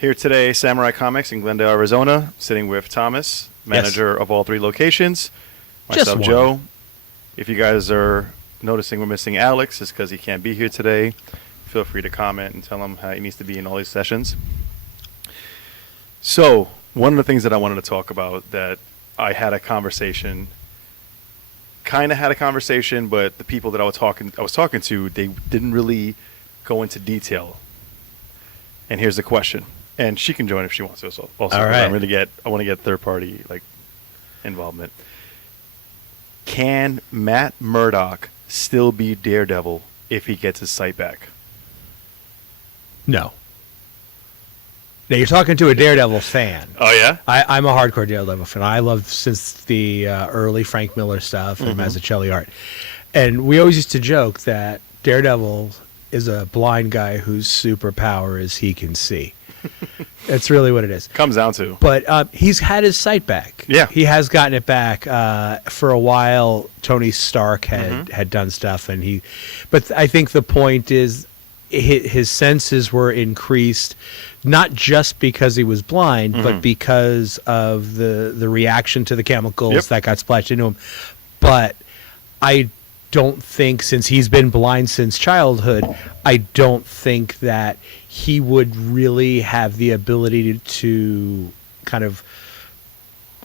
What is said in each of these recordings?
Here today, Samurai Comics in Glendale, Arizona, sitting with Thomas, manager of all 3 locations. Myself, Joe. If you guys are noticing we're missing Alex, it's because he can't be here today. Feel free to comment and tell him how he needs to be in all these sessions. So, one of the things that I wanted to talk about that I had a conversation, but the people that I was talking to, they didn't really go into detail. And here's the question, and she can join if she wants to. Also, all right. I want to get third party involvement. Can Matt Murdock still be Daredevil if he gets his sight back? No. Now, you're talking to a Daredevil fan. Oh, yeah? I'm a hardcore Daredevil fan. I love since the early Frank Miller stuff and Mazzucchelli art. And we always used to joke that Daredevil is a blind guy whose superpower is he can see. That's really what it is. Comes down to. But he's had his sight back. Yeah. He has gotten it back. For a while, Tony Stark had done stuff. But I think the point is his senses were increased, not just because he was blind, but because of the reaction to the chemicals that got splashed into him. But I don't think, since he's been blind since childhood, I don't think that he would really have the ability to kind of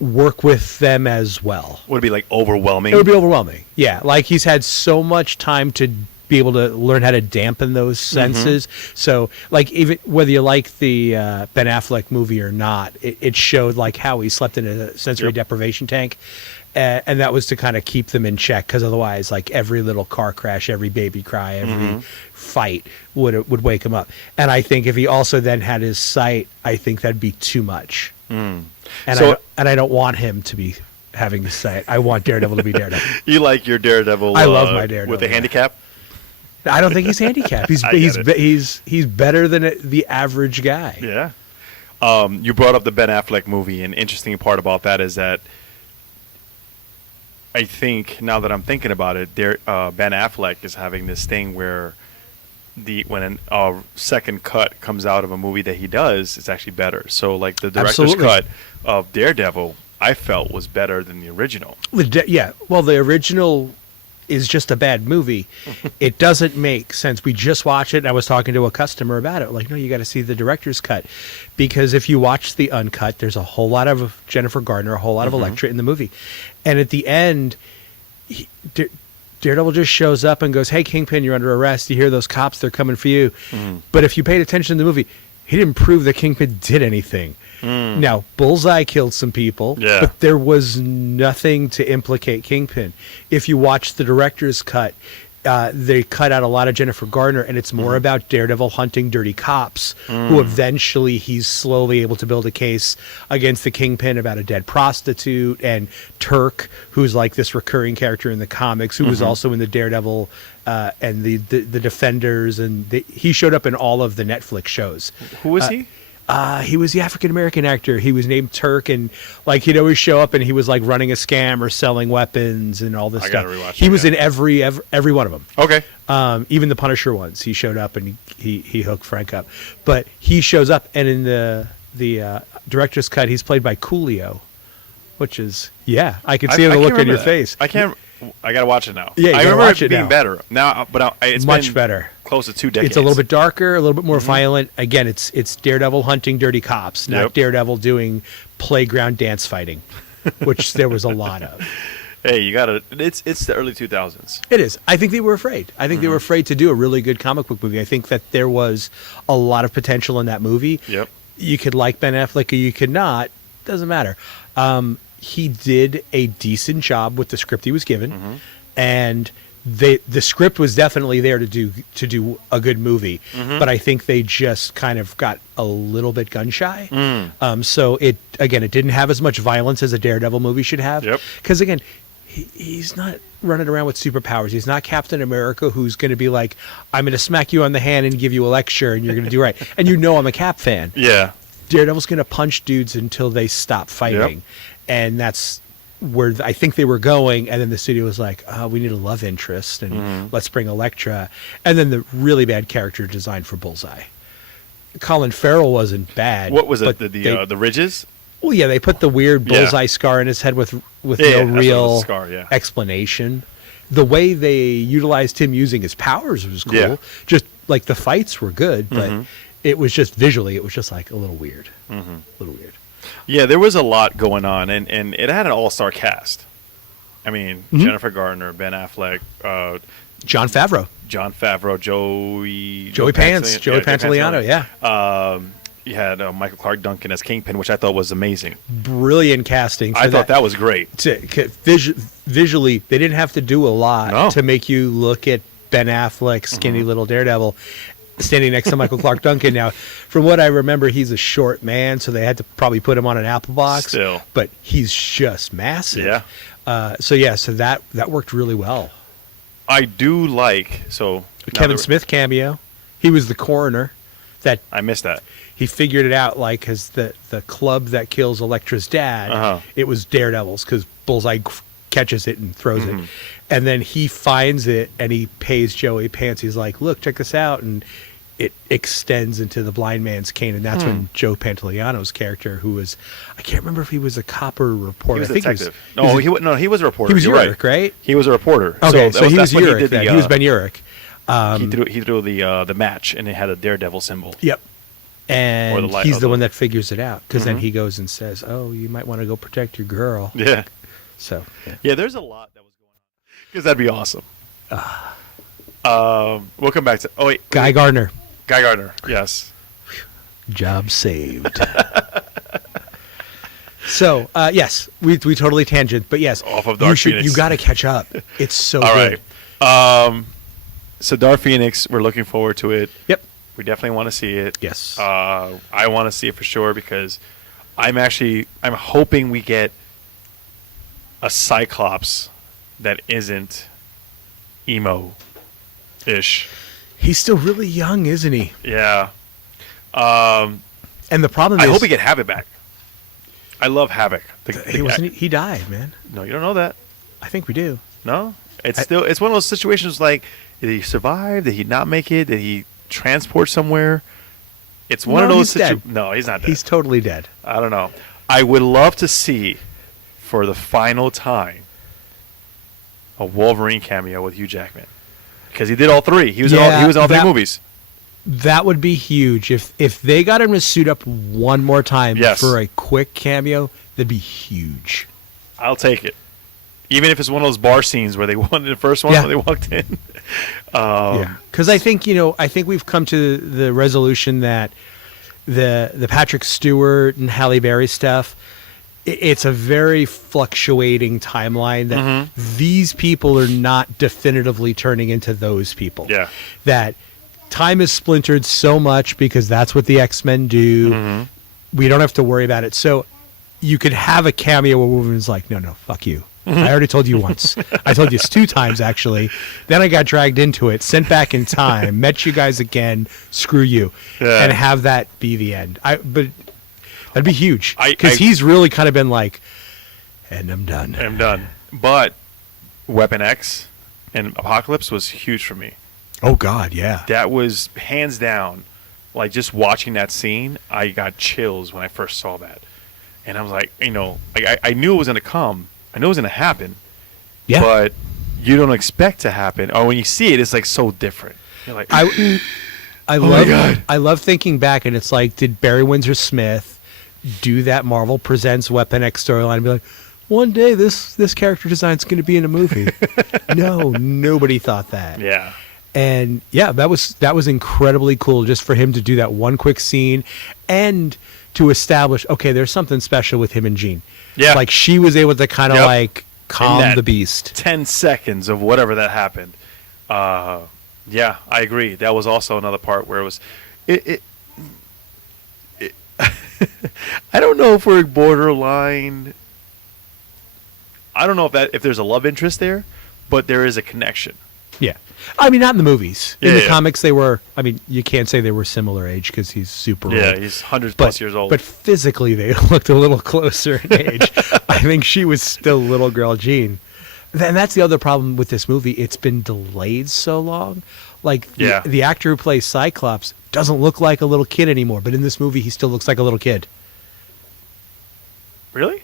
work with them as well. Would it be overwhelming? It would be overwhelming. Yeah, he's had so much time to be able to learn how to dampen those senses. So even whether you like the Ben Affleck movie or not, it showed how he slept in a sensory deprivation tank. And that was to kind of keep them in check, because otherwise, every little car crash, every baby cry, every fight would wake him up. And I think if he also then had his sight, I think that'd be too much. And I don't want him to be having the sight. I want Daredevil to be Daredevil. You like your Daredevil? I love my Daredevil with a handicap. I don't think he's handicapped. He's better than the average guy. Yeah. You brought up the Ben Affleck movie, and interesting part about that is that I think, now that I'm thinking about it, Ben Affleck is having this thing where when a second cut comes out of a movie that he does, it's actually better. So, the director's cut of Daredevil, I felt was better than the original. Well, the original is just a bad movie. It doesn't make sense. We just watched it, and I was talking to a customer about it. No, you got to see the director's cut, because if you watch the uncut, there's a whole lot of Jennifer Gardner, a whole lot of Elektra in the movie, and at the end, Daredevil just shows up and goes, "Hey, Kingpin, you're under arrest. You hear those cops? They're coming for you." But if you paid attention to the movie, he didn't prove that Kingpin did anything. Now, Bullseye killed some people, but there was nothing to implicate Kingpin. If you watch the director's cut, they cut out a lot of Jennifer Gardner, and it's more about Daredevil hunting dirty cops, who eventually he's slowly able to build a case against the Kingpin about a dead prostitute, and Turk, who's this recurring character in the comics, who was also in the Daredevil and the Defenders, and he showed up in all of the Netflix shows. Who was he? He was the African-American actor. He was named Turk, and he'd always show up, and he was running a scam or selling weapons and all this stuff. He was in every one of them. Okay. Even the Punisher ones, he showed up and he hooked Frank up. But he shows up, and in the director's cut, he's played by Coolio, which is I can see the look on your face. I gotta watch it now. Yeah, I remember it being better now, but it's much better. Close to 2 decades. It's a little bit darker, a little bit more violent. Again, it's Daredevil hunting dirty cops, not Daredevil doing playground dance fighting, which there was a lot of. Hey, you gotta. It's the early 2000s. It is. I think they were afraid. I think they were afraid to do a really good comic book movie. I think that there was a lot of potential in that movie. Yep. You could like Ben Affleck or you could not. Doesn't matter. He did a decent job with the script he was given, and the script was definitely there to do a good movie. But I think they just kind of got a little bit gun shy. So it didn't have as much violence as a Daredevil movie should have. Because again, he's not running around with superpowers. He's not Captain America, who's going to be like, "I'm going to smack you on the hand and give you a lecture, and you're going to do right." And I'm a Cap fan. Yeah. Daredevil's going to punch dudes until they stop fighting. And that's where I think they were going. And then the studio was like, we need a love interest, and let's bring Elektra. And then the really bad character design for Bullseye. Colin Farrell wasn't bad. What was it? but The ridges? Well, yeah, they put the weird bullseye scar in his head with no real explanation. The way they utilized him using his powers was cool. Yeah. Just like the fights were good, but it was just visually, it was just like a little weird. A little weird. Yeah, there was a lot going on, and it had an all-star cast. I mean, Jennifer Garner, Ben Affleck, Jon Favreau, Joey Pantoliano, yeah. You had Michael Clark Duncan as Kingpin, which I thought was amazing. Brilliant casting. I thought that was great. Visually, they didn't have to do a lot to make you look at Ben Affleck, skinny little Daredevil, standing next to Michael Clark Duncan. Now, from what I remember, he's a short man, so they had to probably put him on an apple box. Still. But he's just massive. Yeah. So that worked really well. I do like Kevin Smith cameo. He was the coroner. I missed that. He figured it out, like, because the club that kills Elektra's dad, it was Daredevil's, because Bullseye catches it and throws it. And then he finds it, and he pays Joey Pants. He's like, look, check this out. And it extends into the blind man's cane, and that's when Joe Pantoliano's character, who was, I can't remember if he was a cop or a reporter. He was a detective. He was a reporter. He was You're Urich, right? He was a reporter. Okay, so he was Urich. He was Ben Urich. He threw the match, and it had a Daredevil symbol. Yep. And he's the one that figures it out, because then he goes and says, oh, you might want to go protect your girl. Yeah. So. Yeah, there's a lot that was going on. Because that'd be awesome. We'll come back to... Oh, wait. Guy Gardner, yes. Job saved. So, yes, we totally tangent, but yes. Off of Dark Phoenix. You got to catch up. It's so All good. Right. So Dark Phoenix, we're looking forward to it. Yep. We definitely want to see it. Yes. I want to see it for sure, because I'm hoping we get a Cyclops that isn't emo-ish. He's still really young, isn't he? Yeah. And the problem is, I hope we get Havoc back. I love Havoc. He died, man. No, you don't know that. I think we do. No? It's one of those situations like, did he survive? Did he not make it? Did he transport somewhere? It's one of those situations. No, he's not dead. He's totally dead. I don't know. I would love to see, for the final time, a Wolverine cameo with Hugh Jackman, because he did all three. He was in all three movies. That would be huge if they got him to suit up one more time for a quick cameo. That'd be huge. I'll take it, even if it's one of those bar scenes where they won the first one when they walked in. Because I think we've come to the resolution that the Patrick Stewart and Halle Berry stuff, it's a very fluctuating timeline that these people are not definitively turning into those people. Yeah. That time is splintered so much because that's what the X-Men do. We don't have to worry about it. So you could have a cameo where Wolverine's like, no, fuck you. I already told you once. I told you 2 times, actually. Then I got dragged into it, sent back in time, met you guys again, screw you. And have that be the end. But that'd be huge. Because he's really kind of been like, and I'm done. But Weapon X and Apocalypse was huge for me. Oh, God, yeah. That was hands down. Like, just watching that scene, I got chills when I first saw that. And I was like, I knew it was going to come. I know it was going to happen. Yeah. But you don't expect to happen. Or when you see it, it's like so different. You're like, I love thinking back, and it's like, did Barry Windsor Smith do that Marvel Presents Weapon X storyline and be like, one day this character design is going to be in a movie? No, nobody thought that. Yeah. And yeah, that was incredibly cool just for him to do that one quick scene and to establish, okay, there's something special with him and Jean. Yeah. Like, she was able to kind of like calm the beast. 10 seconds of whatever that happened. Yeah, I agree. That was also another part where it was I don't know if we're borderline. I don't know if there's a love interest there, but there is a connection. Yeah. I mean, not in the movies. In the comics, they were, I mean, you can't say they were similar age because he's super old. Yeah, he's 100+ years old. But physically, they looked a little closer in age. I think she was still little girl Jean. And that's the other problem with this movie. It's been delayed so long. Like Yeah. the actor who plays Cyclops doesn't look like a little kid anymore, but in this movie he still looks like a little kid. Really?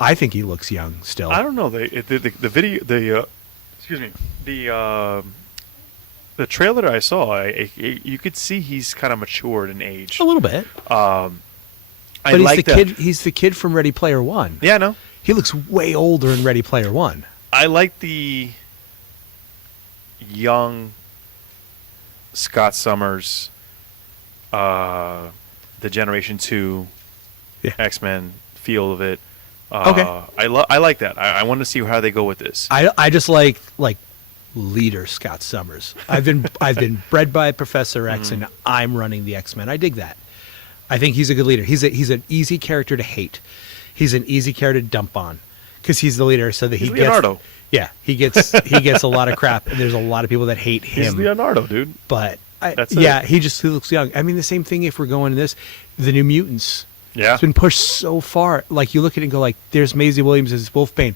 I think he looks young still. I don't know. The video, excuse me, the trailer that I saw, you could see he's kind of matured in age. A little bit. I But he's like the that. kid. He's the kid from Ready Player One. Yeah, no. He looks way older in Ready Player One. I like the young Scott Summers, the Generation 2 Yeah. X-Men feel of it. Okay. I like that. I want to see how they go with this. I just like leader Scott Summers. I've been bred by Professor X, and I'm running the X-Men. I dig that. I think he's a good leader. He's an easy character to hate. He's an easy character to dump on because he's the leader. So that He's he Leonardo. gets he gets a lot of crap, and there's a lot of people that hate He's him. Leonardo, dude. But That's he it. he looks young. I mean, the same thing if we're going to this, the New Mutants. Yeah. It's been pushed so far. Like, you look at it and go, like, there's Maisie Williams as Wolfbane.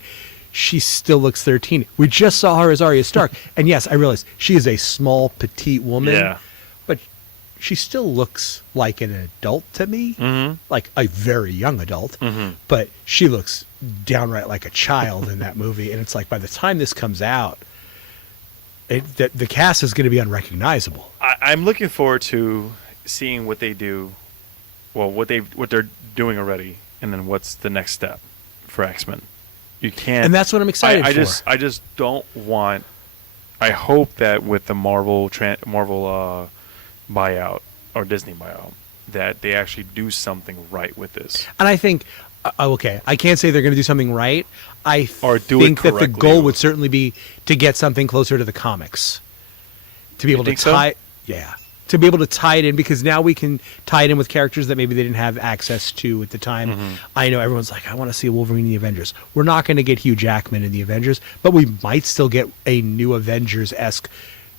She still looks 13. We just saw her as Arya Stark. And yes, I realize she is a small, petite woman. Yeah. But she still looks like an adult to me. Mm-hmm. Like a very young adult. Mhm. But she looks downright like a child in that movie. And it's like, by the time this comes out, the cast is going to be unrecognizable. I'm looking forward to seeing what they do. Well, what they're doing already, and then what's the next step for X-Men. You can't, And that's what I'm excited for. I just don't want. I hope that with the Marvel buyout or Disney buyout, that they actually do something right with this. And I think, okay, I can't say they're going to do something right. I Or do it think that the correctly. goal would certainly be to get something closer to the comics. To be able to think so? tie, yeah, to be able to tie it in, because now we can tie it in with characters that maybe they didn't have access to at the time. Mm-hmm. I know everyone's like, I want to see a Wolverine in the Avengers. We're not going to get Hugh Jackman in the Avengers, but we might still get a new Avengers-esque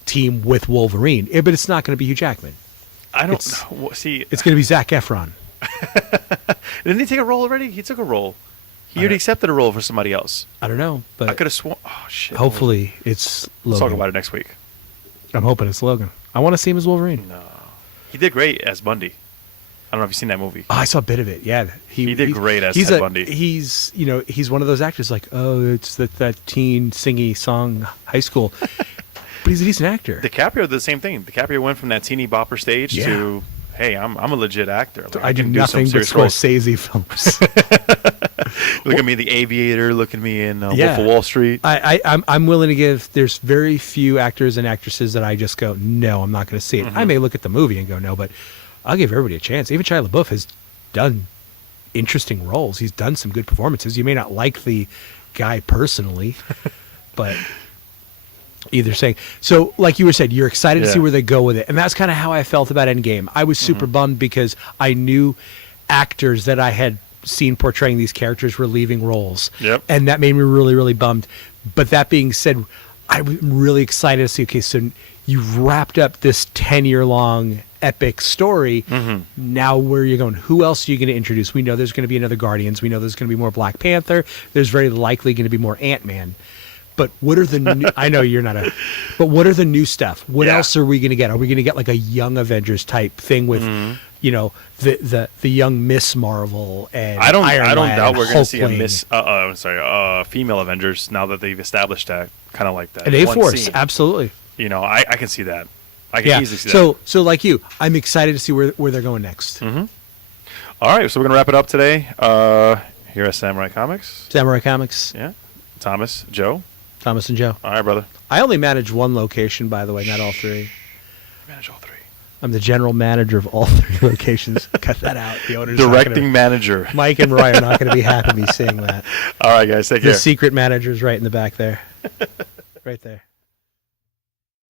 team with Wolverine. But it's not going to be Hugh Jackman. I don't It's- know. See, It's going to be Zac Efron. didn't he take a role already? He took a role. He I already don't- accepted a role for somebody else. I don't know, I but could have sworn. Oh shit! hopefully it's Let's Logan. talk about it next week. I'm hoping it's Logan. I want to see him as Wolverine. No, he did great as Bundy. I don't know if you've seen that movie. Oh, I saw a bit of it. Yeah, He did great as he's Ted Bundy. He's he's one of those actors like, oh, it's that teen singy song High School, but he's a decent actor. DiCaprio did the same thing. DiCaprio went from that teeny bopper stage Yeah. to, hey, I'm a legit actor. Like, I do can some nothing but serious roles. Scorsese films. Look at me, The Aviator. Look at me in Yeah. Wolf of Wall Street. I'm willing to give. There's very few actors and actresses that I just go, no, I'm not going to see it. Mm-hmm. I may look at the movie and go, no, but I'll give everybody a chance. Even Shia LaBeouf has done interesting roles. He's done some good performances. You may not like the guy personally, but either saying. So, like you were said, you're excited to see Yeah. where they go with it, and that's kind of how I felt about Endgame. I was super bummed because I knew actors that I had seen portraying these characters were leaving roles, Yep. and that made me really, really bummed. But that being said, I'm really excited to see. Okay, so you've wrapped up this 10-year-long epic story. Mm-hmm. Now where are you going? Who else are you going to introduce? We know there's going to be another Guardians. We know there's going to be more Black Panther. There's very likely going to be more Ant-Man. But what are the new, I know you're not a, but what are the new stuff? What Yeah. else are we going to get? Are we going to get like a young Avengers type thing with, the young Miss Marvel and I don't Iron doubt Man, we're going to see Hulkling, female Avengers now that they've established that, kind of like that. and one A-Force, scene. absolutely. I can see that. I can Yeah. easily see that. So like you, I'm excited to see where they're going next. Mm-hmm. All right, so we're going to wrap it up today here at Samurai Comics. Samurai Comics, Yeah. Thomas, Joe. Thomas and Joe. All right, brother. I only manage one location, by the way, not all three. Manage all three. I'm the general manager of all three locations. Cut that out. The owner's not Directing manager. Mike and Mariah are not going to be happy me saying that. All right, guys. Take The care. secret manager's right in the back there. Right there.